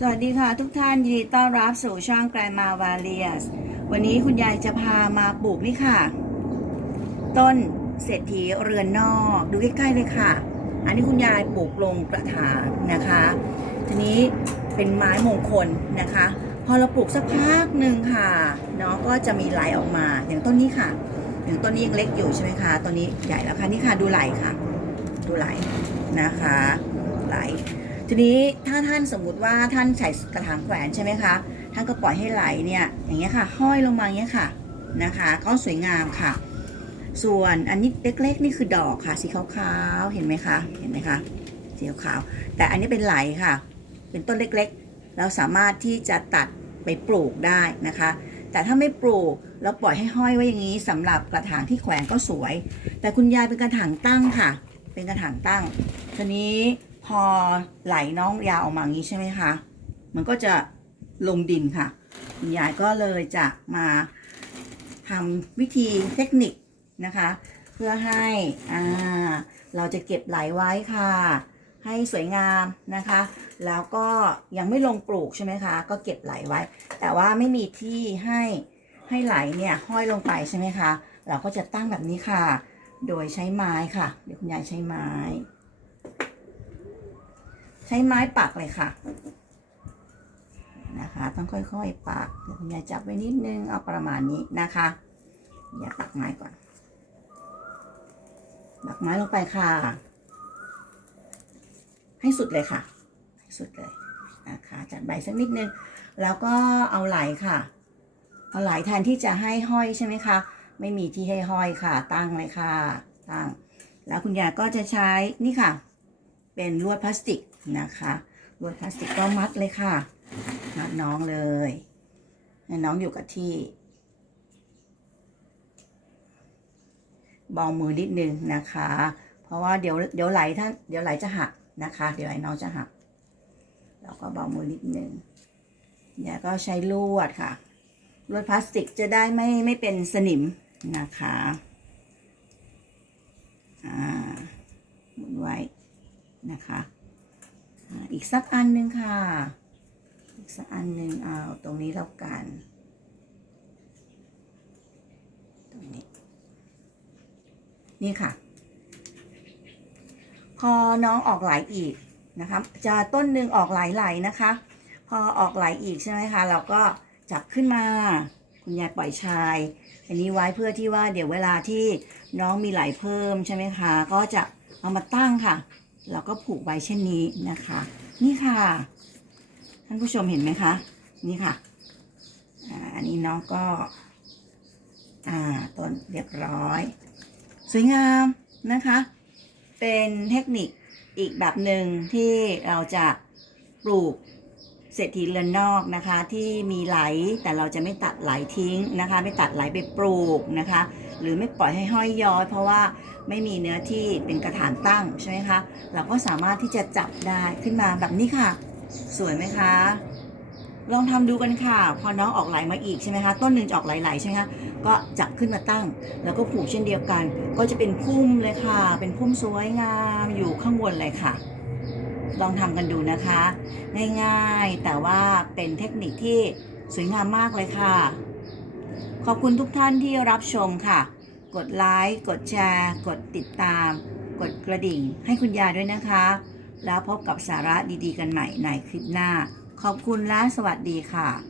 สวัสดีค่ะทุกท่านยินดีต้อนรับสู่ช่องไกรมาวาเลียส วันนี้คุณยายจะพามาปลูกนี่ค่ะ ต้นเศรษฐีเรือนนอกดูใกล้ๆเลยค่ะ อันนี้คุณยายปลูกลงกระถางนะคะ ทีนี้เป็นไม้มงคลนะคะ พอเราปลูกสักพักหนึ่งค่ะเนาะก็จะมีไหลออกมาอย่างต้นนี้ค่ะ อย่างต้นนี้ยังเล็กอยู่ใช่ไหมคะต้นนี้ใหญ่แล้วค่ะนี่ค่ะดูไหลค่ะ ดูไหลนะคะ ไหล ทีนี้ถ้าท่านสมมุติว่าท่านใส่กระถางแขวนใช่ไหมคะท่านก็ปล่อยให้ไหลเนี่ยอย่างเงี้ยค่ะห้อยลงมาอย่างเงี้ยค่ะนะคะก็สวยงามค่ะ ส่วนอันนี้เล็กๆนี่คือดอกค่ะ สีขาวๆเห็นไหมคะเห็นไหมคะสีขาวแต่อันนี้เป็นไหลค่ะ เป็นต้นเล็กๆ เราสามารถที่จะตัดไปปลูกได้นะคะ แต่ถ้าไม่ปลูกเราปล่อยให้ห้อยไว้อย่างนี้สำหรับกระถางที่แขวนก็สวย แต่คุณยายเป็นกระถางตั้งค่ะ เป็นกระถางตั้งทีนี้ พอไหลน้องยาวออกมาอย่างนี้ใช่ไหมคะ มันก็จะลงดินค่ะคุณยายก็เลยจะมาทำวิธีเทคนิคนะคะ เพื่อให้อ่าเราจะเก็บไหลไว้ค่ะ ให้สวยงามนะคะ แล้วก็ยังไม่ลงปลูกใช่ไหมคะ ก็เก็บไหลไว้ แต่ว่าไม่มีที่ให้ให้ไหลเนี่ยห้อยลงไปใช่ไหมคะ เราก็จะตั้งแบบนี้ค่ะ โดยใช้ไม้ค่ะ เดี๋ยวคุณยายใช้ไม้ ใช้ไม้ปักเลยค่ะ นะคะ ต้องค่อยๆปักเดี๋ยวคุณยายจับไว้นิดนึงเอาประมาณนี้นะคะ อย่าปักไม้ก่อนปักไม้ลงไปค่ะ ให้สุดเลยค่ะ ให้สุดเลยนะคะจัดใบสักนิดนึง แล้วก็เอาไหลค่ะ เอาไหลแทนที่จะให้ห้อยใช่ไหมคะ ไม่มีที่ให้ห้อยค่ะ ตั้งเลยค่ะ ตั้ง แล้วคุณยายก็จะใช้นี่ค่ะ เป็นลวดพลาสติก นะคะลวดพลาสติกก็มัดเลยค่ะ มัดน้องเลยให้น้องอยู่กับที่เบามือนิดนึงนะคะ เพราะว่าเดี๋ยวเดี๋ยวไหลท่านเดี๋ยวไหลจะหักนะคะ เดี๋ยวไหลน้องจะหักเราก็เบามือนิดนึงเนี่ยก็ใช้ลวดค่ะ ลวดพลาสติกจะได้ไม่ไม่เป็นสนิมนะคะอ่าหมุนไว้นะคะ อีกสักอันหนึ่งค่ะ อีกสักอันหนึ่งเอาตรงนี้แล้วกัน ตรงนี้ นี่ค่ะ พอน้องออกไหลอีกนะคะ จะต้นหนึ่งออกหลายไหลนะคะ พอออกไหลอีกใช่ไหมคะ เราก็จับขึ้นมา คุณยายปล่อยชาย อันนี้ไว้เพื่อที่ว่าเดี๋ยวเวลาที่น้องมีไหลเพิ่มใช่ไหมคะ ก็จะเอามาตั้งค่ะ เราก็ผูกไว้เช่นนี้นะคะ นี่ค่ะท่านผู้ชมเห็นไหมคะ นี่ค่ะอ่าอันนี้น้องก็ อ่าต้นเรียบร้อย สวยงามนะคะ เป็นเทคนิคอีกแบบหนึ่งที่เราจะปลูก เศรษฐีเรือนนอกนะคะที่มีไหลแต่เราจะไม่ตัดไหลทิ้งนะคะ ไม่ตัดไหลไปปลูกนะคะ หรือไม่ปล่อยให้ห้อยย้อย เพราะว่าไม่มีเนื้อที่เป็นกระถางตั้งใช่ไหมคะเราก็สามารถที่จะจับได้ขึ้นมาแบบนี้ค่ะ สวยไหมคะ ลองทำดูกันค่ะ พอน้องออกไหลมาอีกใช่ไหมคะต้นหนึ่งจะออกไหลๆใช่ไหมคะก็จับขึ้นมาตั้ง แล้วก็ผูกเช่นเดียวกัน ก็จะเป็นพุ่มเลยค่ะ เป็นพุ่มสวยงามอยู่ข้างบนเลยค่ะ ลองทำกันดูนะคะ ง่ายๆแต่ว่าเป็นเทคนิคที่สวยงามมากเลยค่ะ ขอบคุณทุกท่านที่รับชมค่ะ กดไลค์กดแชร์ กดติดตาม กดกระดิ่ง ให้คุณยายด้วยนะคะ แล้วพบกับสาระดีๆ กันใหม่ในคลิปหน้า ขอบคุณและสวัสดีค่ะ